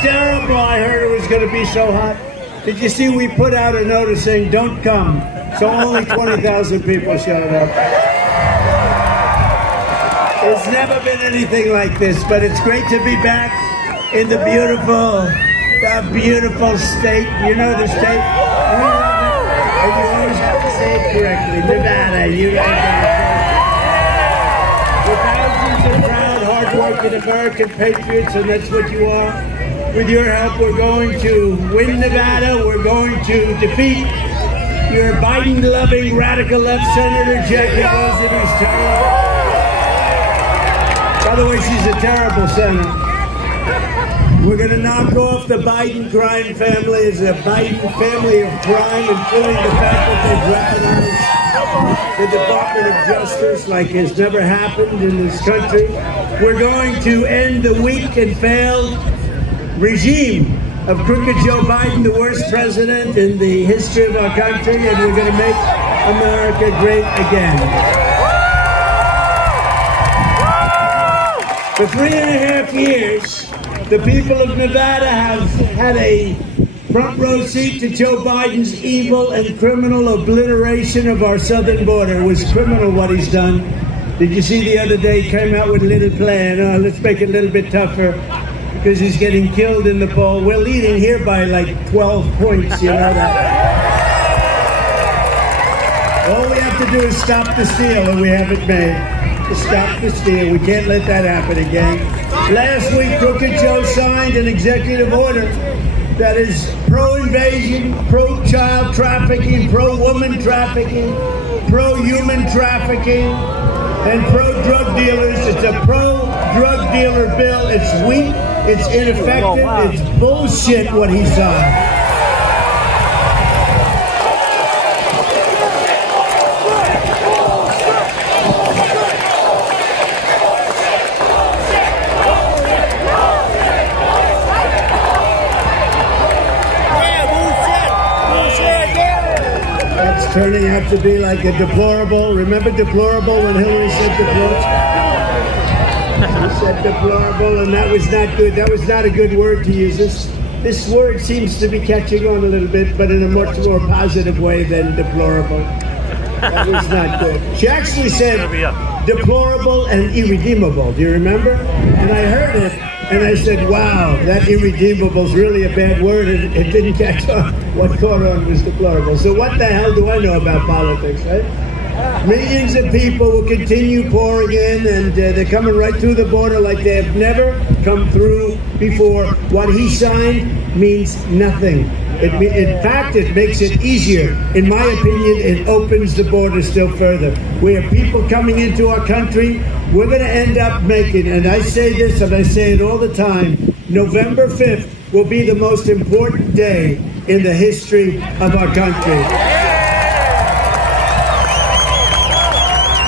terrible. I heard it was going to be so hot. Did you see we put out a notice saying don't come? So only 20,000 people showed up. There's never been anything like this, but it's great to be back in the beautiful state. You know the state? And you always have to say it correctly. Nevada, you know. With thousands of proud, hard-working American patriots, and that's what you are. With your help, we're going to win Nevada. We're going to defeat your Biden-loving radical left Senator Jackie Wilson, who's terrible. By the way, she's a terrible senator. We're going to knock off the Biden crime family. It's a Biden family of crime, including the fact that they've weaponized the Department of Justice like has never happened in this country. We're going to end the weak and failed regime of crooked Joe Biden, the worst president in the history of our country, and we're going to make America great again. For 3.5 years, the people of Nevada have had a front row seat to Joe Biden's evil and criminal obliteration of our southern border. It was criminal what he's done. Did you see the other day he came out with a little plan? Let's make it a little bit tougher because he's getting killed in the poll. We're leading here by like 12 points, you know that. All we have to do is stop the steal, and we have it made. To stop the steal. We can't let that happen again. Last week, Crooked Joe signed an executive order that is pro-invasion, pro-child trafficking, pro-woman trafficking, pro-human trafficking, and pro-drug dealers. It's a pro-drug dealer bill. It's weak. It's ineffective. It's bullshit what he signed. Turning out to be like a deplorable. Remember deplorable when Hillary said deplorable? She said deplorable, and that was not good. That was not a good word to use. This word seems to be catching on a little bit, but in a much more positive way than deplorable. That was not good. She actually said deplorable and irredeemable. Do you remember? And I heard it, and I said, wow, that irredeemable is really a bad word, and it didn't catch on. What caught on was deplorable. So what the hell do I know about politics, right? Millions of people will continue pouring in, and they're coming right through the border like they have never come through before. What he signed means nothing. In fact, it makes it easier. In my opinion, it opens the border still further. We have people coming into our country. We're going to end up making, and I say this and I say it all the time, November 5th will be the most important day in the history of our country.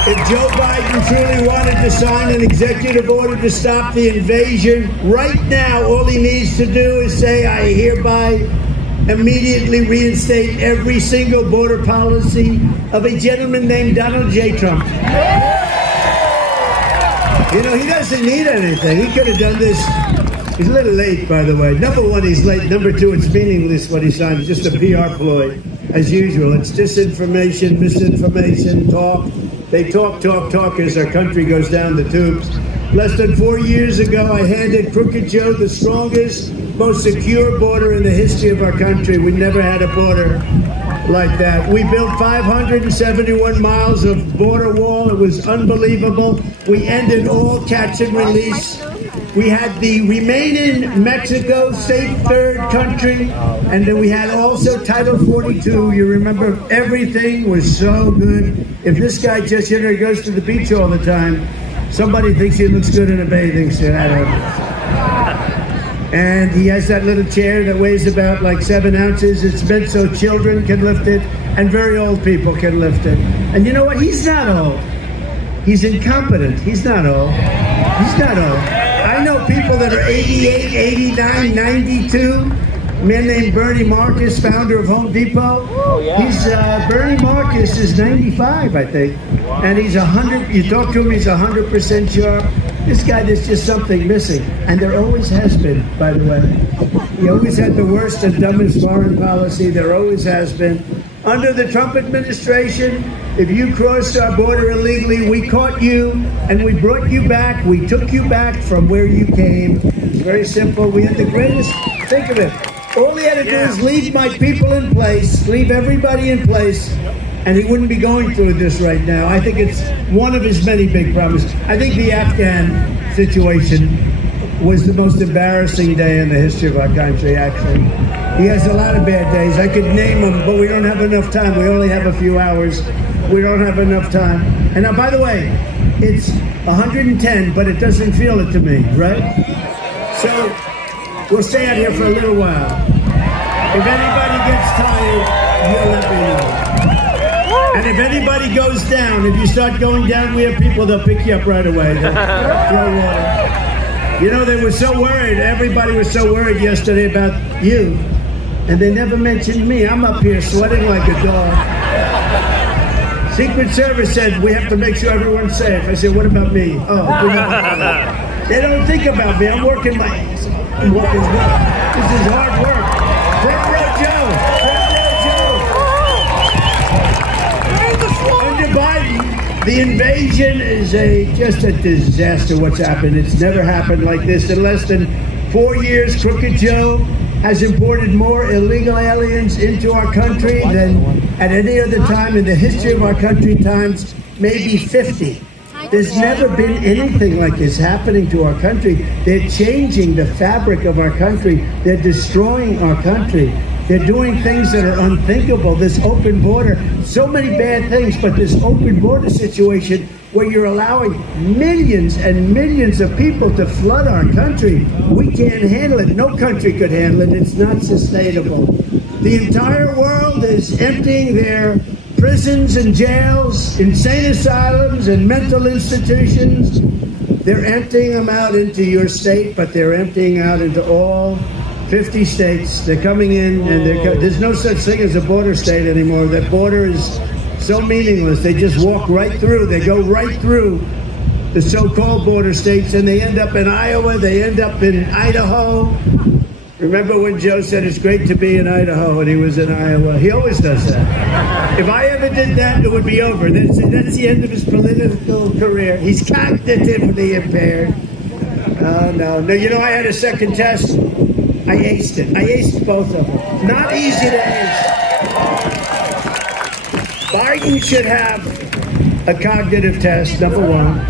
If Joe Biden truly wanted to sign an executive order to stop the invasion, right now all he needs to do is say, I hereby immediately reinstate every single border policy of a gentleman named Donald J. Trump. You know, he doesn't need anything. He could have done this. He's a little late, by the way. Number one, he's late. Number two, it's meaningless what he signed. It's just a PR ploy, as usual. It's disinformation, misinformation, talk. They talk as our country goes down the tubes. Less than 4 years ago, I handed Crooked Joe the strongest, most secure border in the history of our country. We never had a border like that. We built 571 miles of border wall. It was unbelievable. We ended all catch and release. We had the remain in Mexico, safe third country, and then we had also Title 42. You remember, everything was so good. If this guy just, he goes to the beach all the time, somebody thinks he looks good in a bathing suit. I don't know. And he has that little chair that weighs about like 7 ounces. It's meant so children can lift it and very old people can lift it. And you know what? He's not old. He's incompetent. He's not old. He's not old. I know people that are 88, 89, 92, A man named Bernie Marcus, founder of Home Depot. Oh, yeah. He's Bernie Marcus is 95, I think, and he's 100. You talk to him, he's 100% sharp. This guy, there's just something missing, and there always has been. By the way, he always had the worst and dumbest foreign policy. There always has been. Under the Trump administration, if you crossed our border illegally, we caught you and we brought you back. We took you back from where you came. It's very simple. We had the greatest. Think of it. All he had to do is leave my people in place, leave everybody in place, and he wouldn't be going through this right now. I think it's one of his many big problems. I think the Afghan situation was the most embarrassing day in the history of our country, actually. He has a lot of bad days. I could name them, but we don't have enough time. We only have a few hours. We don't have enough time. And now, by the way, it's 110, but it doesn't feel it to me, right? So we'll stay out here for a little while. If anybody gets tired, you'll let me know. And if anybody goes down, if you start going down, we have people, they'll pick you up right away. They'll throw water. You know, they were so worried. Everybody was so worried yesterday about you. And they never mentioned me. I'm up here sweating like a dog. Secret Service said, we have to make sure everyone's safe. I said, what about me? Oh, they don't think about me. I'm working my ass off. I'm working hard. This is hard work. Front row Joe. Under Biden, the invasion is just a disaster. What's happened? It's never happened like this. In less than 4 years, Crooked Joe has imported more illegal aliens into our country than at any other time in the history of our country, times maybe 50. There's never been anything like this happening to our country. They're changing the fabric of our country. They're destroying our country. They're doing things that are unthinkable. This open border, so many bad things, but this open border situation where you're allowing millions and millions of people to flood our country. We can't handle it. No country could handle it. It's not sustainable. The entire world is emptying their prisons and jails, insane asylums and mental institutions. They're emptying them out into your state, but they're emptying out into all 50 states. They're coming in, and there's no such thing as a border state anymore. That border is so meaningless. They just walk right through. They go right through the so-called border states, and they end up in Iowa. They end up in Idaho. Remember when Joe said it's great to be in Idaho, and he was in Iowa? He always does that. If I ever did that, it would be over. That's the end of his political career. He's cognitively impaired. No. You know, I had a second test. I aced it. I aced both of them. Not easy to ace. Biden should have a cognitive test, number one.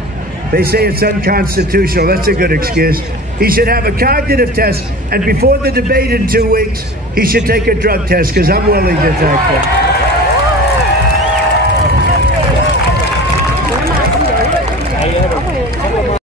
They say it's unconstitutional. That's a good excuse. He should have a cognitive test, and before the debate in 2 weeks, he should take a drug test, because I'm willing to take it.